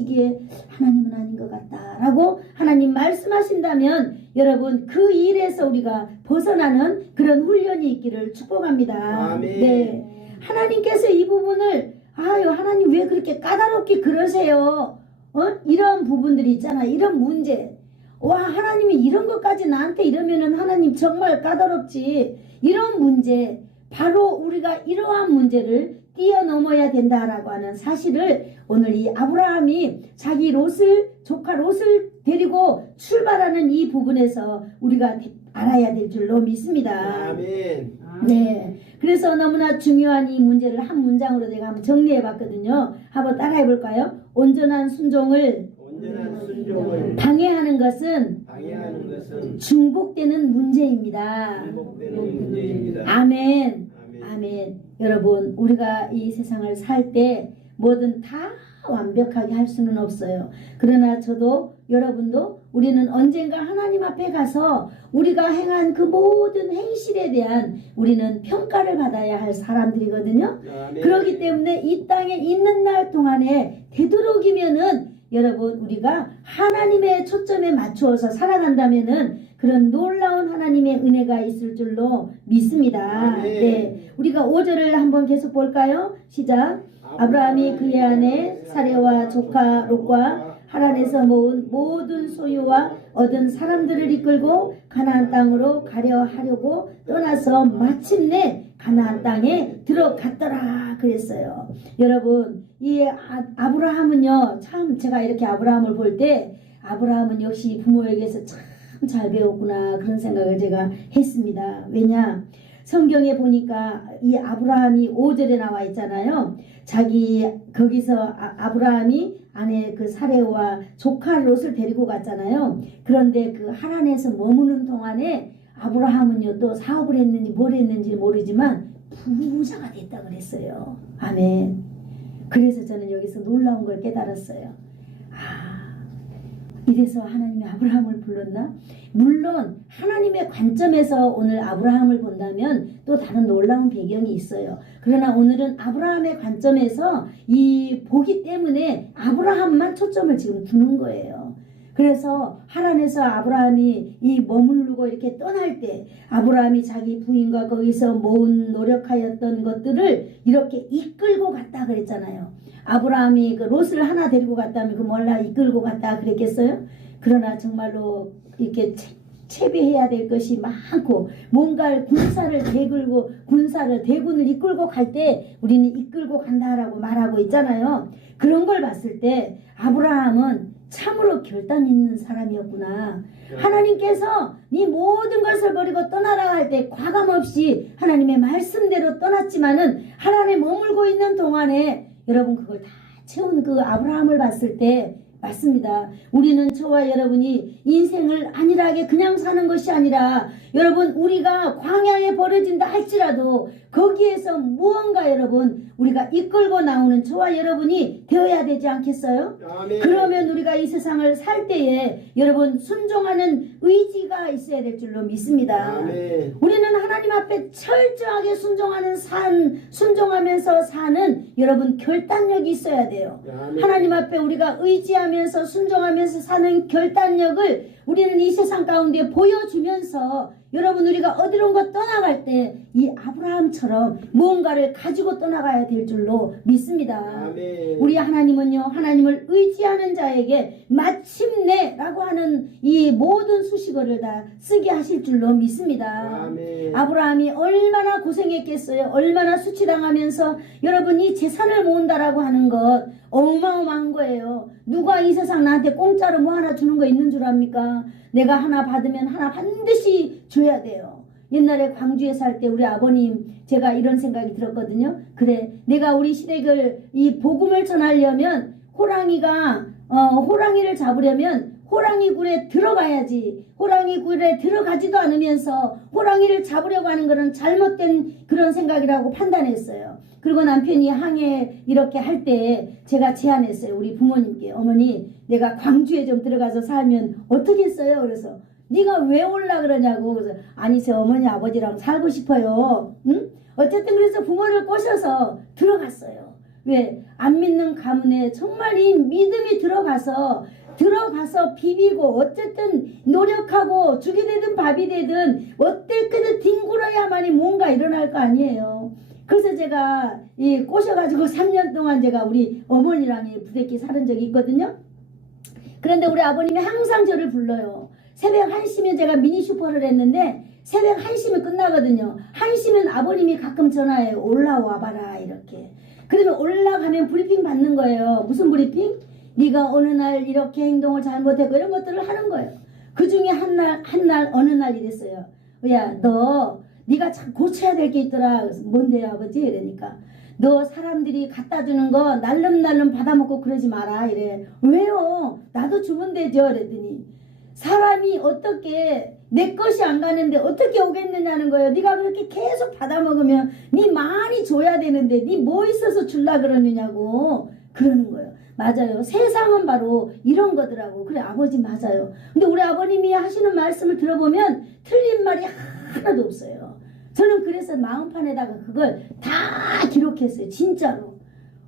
아닌 것 같다 라고 하나님 말씀하신다면 여러분 그 일에서 우리가 벗어나는 그런 훈련이 있기를 축복합니다. 아멘. 네, 하나님께서 이 부분을 하나님 왜 그렇게 까다롭게 그러세요? 이런 부분들이 있잖아. 이런 문제. 하나님이 이런 것까지 나한테 이러면은 하나님 정말 까다롭지. 이런 문제, 바로 우리가 이러한 문제를 뛰어넘어야 된다라고 하는 사실을 오늘 이 아브라함이 자기 조카 롯을 데리고 출발하는 이 부분에서 우리가 알아야 될 줄로 믿습니다. 아멘. 네, 그래서 너무나 중요한 이 문제를 한 문장으로 제가 한번 정리해 봤거든요. 한번 따라해 볼까요? 온전한 순종을 방해하는 것은 중복되는 문제입니다. 아멘. 아멘. 여러분, 우리가 이 세상을 살 때 뭐든 다 완벽하게 할 수는 없어요. 그러나 저도 여러분도 우리는 언젠가 하나님 앞에 가서 우리가 행한 그 모든 행실에 대한 우리는 평가를 받아야 할 사람들이거든요. 아멘. 그렇기 때문에 이 땅에 있는 날 동안에 되도록이면은 여러분 우리가 하나님의 초점에 맞추어서 살아간다면은 그런 놀라운 하나님의 은혜가 있을 줄로 믿습니다. 아멘. 네, 우리가 5절을 한번 계속 볼까요? 시작. 아브라함이 그의 아내 사레와 조카 롯과 하란에서 모은 모든 소유와 얻은 사람들을 이끌고 가나안 땅으로 가려 하려고 떠나서 마침내 가나안 땅에 들어갔더라 그랬어요. 여러분, 이 아브라함은요, 참 제가 이렇게 아브라함을 볼 때 아브라함은 역시 부모에게서 참 잘 배웠구나 그런 생각을 제가 했습니다. 왜냐? 성경에 보니까 이 아브라함이 5절에 나와 있잖아요. 거기서 아브라함이 아내 그 사레와 조카 롯을 데리고 갔잖아요. 그런데 그 하란에서 머무는 동안에 아브라함은요 또 사업을 했는지 뭘 했는지 모르지만 부자가 됐다 그랬어요. 아멘. 그래서 저는 여기서 놀라운 걸 깨달았어요. 이래서 하나님이 아브라함을 불렀나? 물론 하나님의 관점에서 오늘 아브라함을 본다면 또 다른 놀라운 배경이 있어요. 그러나 오늘은 아브라함의 관점에서 이 보기 때문에 아브라함만 초점을 지금 두는 거예요. 그래서 하란에서 아브라함이 이 머무르고 이렇게 떠날 때 아브라함이 자기 부인과 거기서 모은 노력하였던 것들을 이렇게 이끌고 갔다 그랬잖아요. 아브라함이 그 롯을 하나 데리고 갔다면 그 몰라 이끌고 갔다 그랬겠어요? 그러나 정말로 이렇게 채비해야 될 것이 많고 뭔가 대군을 이끌고 갈 때 우리는 이끌고 간다라고 말하고 있잖아요. 그런 걸 봤을 때 아브라함은 참으로 결단 있는 사람이었구나. 하나님께서 네 모든 것을 버리고 떠나라 할 때 과감없이 하나님의 말씀대로 떠났지만은 하란에 머물고 있는 동안에 여러분 그걸 다 채운 그 아브라함을 봤을 때 맞습니다. 우리는 저와 여러분이 인생을 안일하게 그냥 사는 것이 아니라 여러분 우리가 광야에 버려진다 할지라도 거기에서 무언가 여러분 우리가 이끌고 나오는 저와 여러분이 되어야 되지 않겠어요? 아멘. 그러면 우리가 이 세상을 살 때에 여러분 순종하는 의지가 있어야 될 줄로 믿습니다. 아멘. 우리는 하나님 앞에 철저하게 순종하면서 사는 여러분 결단력이 있어야 돼요. 아멘. 하나님 앞에 우리가 의지하면서 순종하면서 사는 결단력을 우리는 이 세상 가운데 보여주면서 여러분 우리가 어디론가 떠나갈 때 이 아브라함처럼 무언가를 가지고 떠나가야 될 줄로 믿습니다. 아멘. 우리 하나님은요, 하나님을 의지하는 자에게 마침내라고 하는 이 모든 수식어를 다 쓰게 하실 줄로 믿습니다. 아멘. 아브라함이 얼마나 고생했겠어요. 얼마나 수치당하면서 여러분 이 재산을 모은다라고 하는 것 어마어마한 거예요. 누가 이 세상 나한테 공짜로 뭐 하나 주는 거 있는 줄 압니까? 내가 하나 받으면 하나 반드시 줘야 돼요. 옛날에 광주에 살 때 우리 아버님 제가 이런 생각이 들었거든요. 그래, 내가 우리 시댁을 이 복음을 전하려면 호랑이를 잡으려면 호랑이 굴에 들어가야지. 호랑이 굴에 들어가지도 않으면서 호랑이를 잡으려고 하는 것은 잘못된 그런 생각이라고 판단했어요. 그리고 남편이 항해 이렇게 할 때 제가 제안했어요. 우리 부모님께. 어머니, 내가 광주에 좀 들어가서 살면 어떻겠어요? 그래서 네가 왜 올라 그러냐고. 그래서 아니, 제 어머니 아버지랑 살고 싶어요. 응? 어쨌든 그래서 부모를 꼬셔서 들어갔어요. 왜? 안 믿는 가문에 정말 이 믿음이 들어가서 비비고 어쨌든 노력하고 죽이 되든 밥이 되든 어떻게든 뒹굴어야만이 뭔가 일어날 거 아니에요. 그래서 제가 이 꼬셔가지고 3년 동안 제가 우리 어머니랑 부대끼 살은 적이 있거든요. 그런데 우리 아버님이 항상 저를 불러요. 새벽 1시면 제가 미니 슈퍼를 했는데 새벽 1시면 끝나거든요. 1시면 아버님이 가끔 전화해요. 올라와 봐라 이렇게. 그러면 올라가면 브리핑 받는 거예요. 무슨 브리핑? 네가 어느 날 이렇게 행동을 잘못했고 이런 것들을 하는 거예요. 그 중에 어느 날 이랬어요. 야, 네가 참 고쳐야 될 게 있더라. 그래서 뭔데요 아버지? 이러니까 너 사람들이 갖다 주는 거 날름날름 받아먹고 그러지 마라 이래. 왜요? 나도 주면 되죠. 그랬더니 사람이 어떻게 내 것이 안 가는데 어떻게 오겠느냐는 거예요. 네가 그렇게 계속 받아먹으면 네 많이 줘야 되는데 네 뭐 있어서 줄라 그러느냐고 그러는 거예요. 맞아요. 세상은 바로 이런 거더라고. 그래, 아버지 맞아요. 근데 우리 아버님이 하시는 말씀을 들어보면 틀린 말이 하나도 없어요. 저는 그래서 마음판에다가 그걸 다 기록했어요. 진짜로.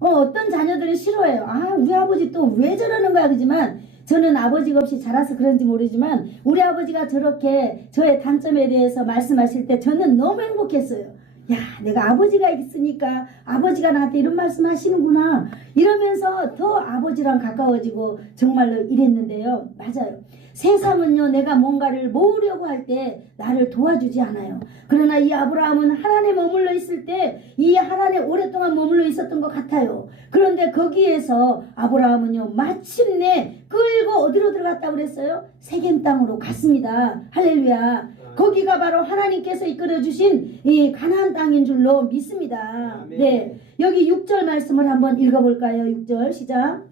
어떤 자녀들이 싫어해요. 아, 우리 아버지 또 왜 저러는 거야 그러지만 저는 아버지가 없이 자라서 그런지 모르지만 우리 아버지가 저렇게 저의 단점에 대해서 말씀하실 때 저는 너무 행복했어요. 야, 내가 아버지가 있으니까 아버지가 나한테 이런 말씀 하시는구나 이러면서 더 아버지랑 가까워지고 정말로 이랬는데요. 맞아요. 세상은요, 내가 뭔가를 모으려고 할 때 나를 도와주지 않아요. 그러나 이 아브라함은 하란에 머물러 있을 때 이 하란에 오랫동안 머물러 있었던 것 같아요. 그런데 거기에서 아브라함은요, 마침내 끌고 어디로 들어갔다고 그랬어요? 세겜 땅으로 갔습니다. 할렐루야. 거기가 바로 하나님께서 이끌어주신 이 가나안 땅인 줄로 믿습니다. 네, 여기 6절 말씀을 한번 읽어볼까요? 6절 시작.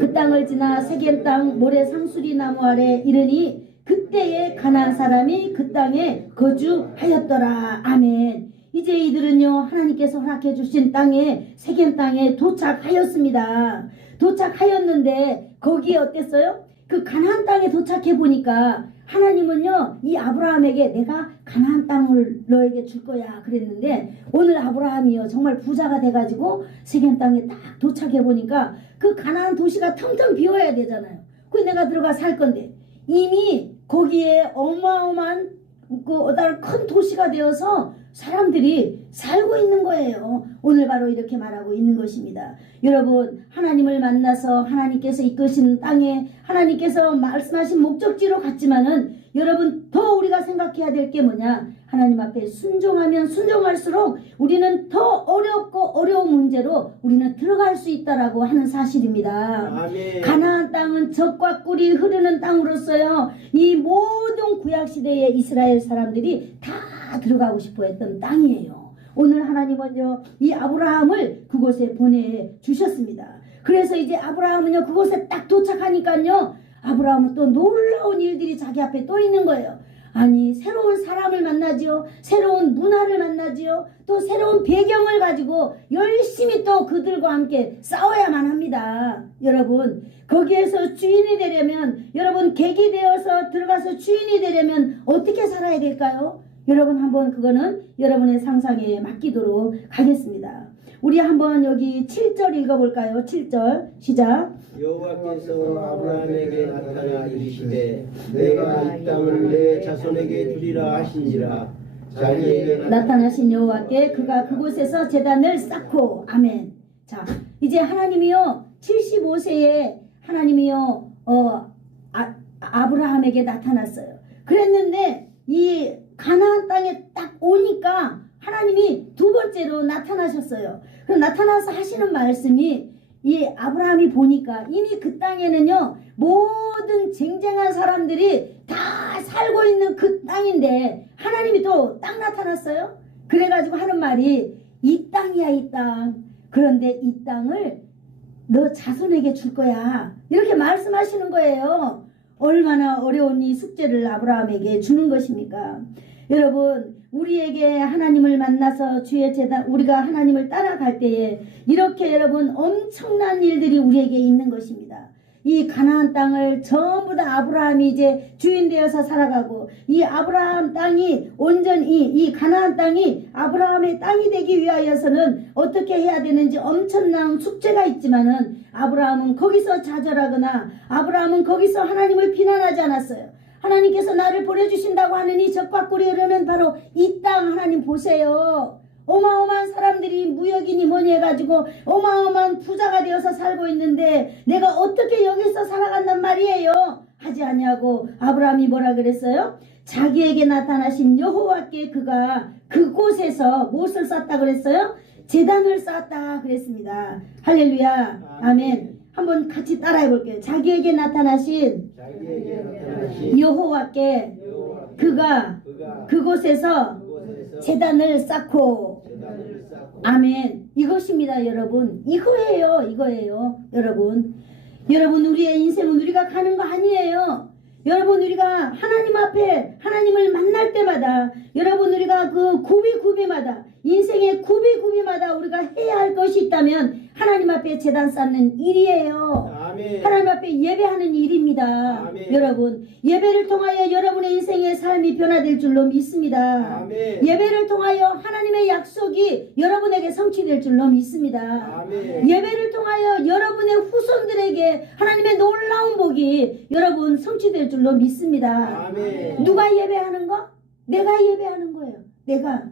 그 땅을 지나 세겜 땅 모래 상수리 나무 아래 이르니 그때에 가나안 사람이 그 땅에 거주하였더라. 아멘. 이제 이들은요, 하나님께서 허락해 주신 땅에 세겜 땅에 도착하였습니다. 도착하였는데 거기에 어땠어요? 그 가나안 땅에 도착해 보니까 하나님은요, 이 아브라함에게 내가 가나안 땅을 너에게 줄 거야 그랬는데 오늘 아브라함이요, 정말 부자가 돼가지고 세겜 땅에 딱 도착해 보니까 그 가나안 도시가 텅텅 비워야 되잖아요. 그 내가 들어가 살 건데 이미 거기에 어마어마한 어떤 큰 도시가 되어서 사람들이 살고 있는 거예요. 오늘 바로 이렇게 말하고 있는 것입니다. 여러분, 하나님을 만나서 하나님께서 이끄신 땅에 하나님께서 말씀하신 목적지로 갔지만은 여러분, 더 우리가 생각해야 될 게 뭐냐? 하나님 앞에 순종하면 순종할수록 우리는 더 어렵고 어려운 문제로 우리는 들어갈 수 있다라고 하는 사실입니다. 아멘. 가나안 땅은 젖과 꿀이 흐르는 땅으로서요, 이 모든 구약시대의 이스라엘 사람들이 다 들어가고 싶어 했던 땅이에요. 오늘 하나님은요, 이 아브라함을 그곳에 보내주셨습니다. 그래서 이제 아브라함은요, 그곳에 딱 도착하니까요, 아브라함은 또 놀라운 일들이 자기 앞에 또 있는 거예요. 아니, 새로운 사람을 만나지요. 새로운 문화를 만나지요. 또 새로운 배경을 가지고 열심히 또 그들과 함께 싸워야만 합니다. 여러분, 거기에서 주인이 되려면, 여러분 객이 되어서 들어가서 주인이 되려면 어떻게 살아야 될까요? 여러분 한번 그거는 여러분의 상상에 맡기도록 하겠습니다. 우리 한번 여기 7절 읽어볼까요? 7절 시작. 여호와께서 아브라함에게 나타나 이르시되 내가 이 땅을 내 자손에게 주리라 하시니라. 자기에게 나타나신 여호와께 그가 그곳에서 제단을 쌓고 아멘. 자, 이제 하나님이요 75세에 하나님이요 아브라함에게 나타났어요. 그랬는데 이 가나안 땅에 딱 오니까 하나님이 두 번째로 나타나셨어요. 그럼 나타나서 하시는 말씀이 이 아브라함이 보니까 이미 그 땅에는요 모든 쟁쟁한 사람들이 다 살고 있는 그 땅인데 하나님이 또 딱 나타났어요. 그래가지고 하는 말이 이 땅이야 이 땅. 그런데 이 땅을 너 자손에게 줄 거야. 이렇게 말씀하시는 거예요. 얼마나 어려운 이 숙제를 아브라함에게 주는 것입니까? 여러분 우리에게 하나님을 만나서 주의 제단 우리가 하나님을 따라갈 때에 이렇게 여러분 엄청난 일들이 우리에게 있는 것입니다. 이 가나안 땅을 전부 다 아브라함이 이제 주인 되어서 살아가고 이 아브라함 땅이 온전히 이 가나안 땅이 아브라함의 땅이 되기 위하여서는 어떻게 해야 되는지 엄청난 숙제가 있지만은 아브라함은 거기서 좌절하거나 아브라함은 거기서 하나님을 비난하지 않았어요. 하나님께서 나를 보내주신다고 하는 이 적과꿀이 흐르는 바로 이 땅 하나님 보세요. 어마어마한 사람들이 무역인이 뭐니 해가지고 어마어마한 부자가 되어서 살고 있는데 내가 어떻게 여기서 살아간단 말이에요. 하지 아니하고 아브라함이 뭐라 그랬어요? 자기에게 나타나신 여호와께 그가 그곳에서 무엇을 쌓았다 그랬어요? 제단을 쌓았다 그랬습니다. 할렐루야 아멘. 한번 같이 따라해 볼게요. 자기에게 나타나신 여호와께 그가 그곳에서 제단을 쌓고 아멘. 이것입니다 여러분. 이거예요 여러분. 여러분 우리의 인생은 우리가 가는 거 아니에요. 여러분 우리가 하나님 앞에 하나님을 만날 때마다 여러분 우리가 그 구비마다 인생의 구비마다 우리가 해야 할 것이 있다면 하나님 앞에 제단 쌓는 일이에요. 아멘. 하나님 앞에 예배하는 일입니다. 아멘. 여러분 예배를 통하여 여러분의 인생의 삶이 변화될 줄로 믿습니다. 아멘. 예배를 통하여 하나님의 약속이 여러분에게 성취될 줄로 믿습니다. 아멘. 예배를 통하여 여러분의 후손들에게 하나님의 놀라운 복이 여러분 성취될 줄로 믿습니다. 아멘. 누가 예배하는 거? 내가 예배하는 거예요. 내가.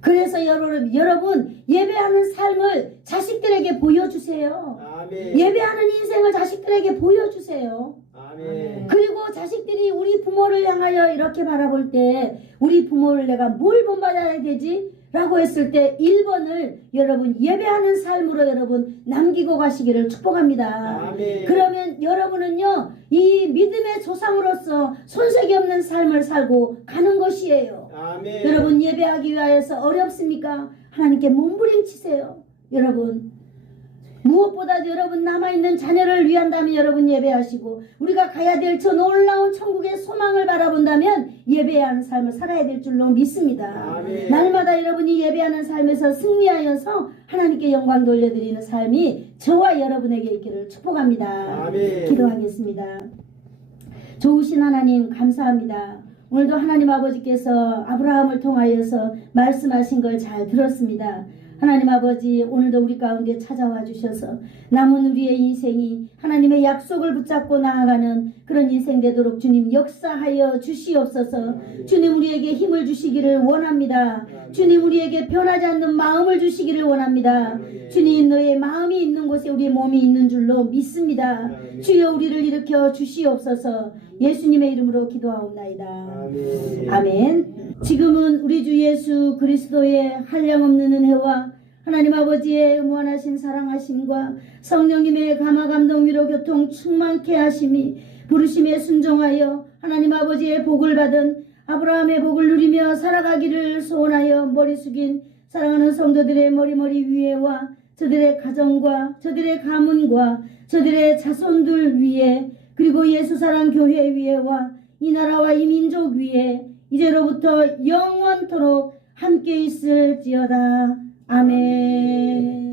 그래서 여러분 예배하는 삶을 자식들에게 보여주세요. 아멘. 예배하는 인생을 자식들에게 보여주세요. 아멘. 그리고 자식들이 우리 부모를 향하여 이렇게 바라볼 때 우리 부모를 내가 뭘 본받아야 되지? 라고 했을 때 1번을 여러분 예배하는 삶으로 여러분 남기고 가시기를 축복합니다. 아멘. 그러면 여러분은요 이 믿음의 조상으로서 손색이 없는 삶을 살고 가는 것이에요. 아멘. 여러분 예배하기 위하여서 어렵습니까? 하나님께 몸부림치세요. 여러분 무엇보다 여러분 남아있는 자녀를 위한다면 여러분 예배하시고 우리가 가야 될 저 놀라운 천국의 소망을 바라본다면 예배하는 삶을 살아야 될 줄로 믿습니다. 아멘. 날마다 여러분이 예배하는 삶에서 승리하여서 하나님께 영광 돌려드리는 삶이 저와 여러분에게 있기를 축복합니다. 아멘. 기도하겠습니다. 좋으신 하나님 감사합니다. 오늘도 하나님 아버지께서 아브라함을 통하여서 말씀하신 걸 잘 들었습니다. 하나님 아버지 오늘도 우리 가운데 찾아와 주셔서 남은 우리의 인생이 하나님의 약속을 붙잡고 나아가는 그런 인생 되도록 주님 역사하여 주시옵소서. 주님 우리에게 힘을 주시기를 원합니다. 주님 우리에게 변하지 않는 마음을 주시기를 원합니다. 주님 너의 마음이 있는 곳에 우리의 몸이 있는 줄로 믿습니다. 주여 우리를 일으켜 주시옵소서. 예수님의 이름으로 기도하옵나이다. 아멘. 아멘. 지금은 우리 주 예수 그리스도의 한량없는 은혜와 하나님 아버지의 무한하신 사랑하심과 성령님의 감화 감동 위로 교통 충만케 하심이 부르심에 순종하여 하나님 아버지의 복을 받은 아브라함의 복을 누리며 살아가기를 소원하여 머리 숙인 사랑하는 성도들의 머리 위에와 저들의 가정과 저들의 가문과 저들의 자손들 위에 그리고 예수사랑 교회 위에와 이 나라와 이 민족 위에 이제로부터 영원토록 함께 있을지어다. 아멘.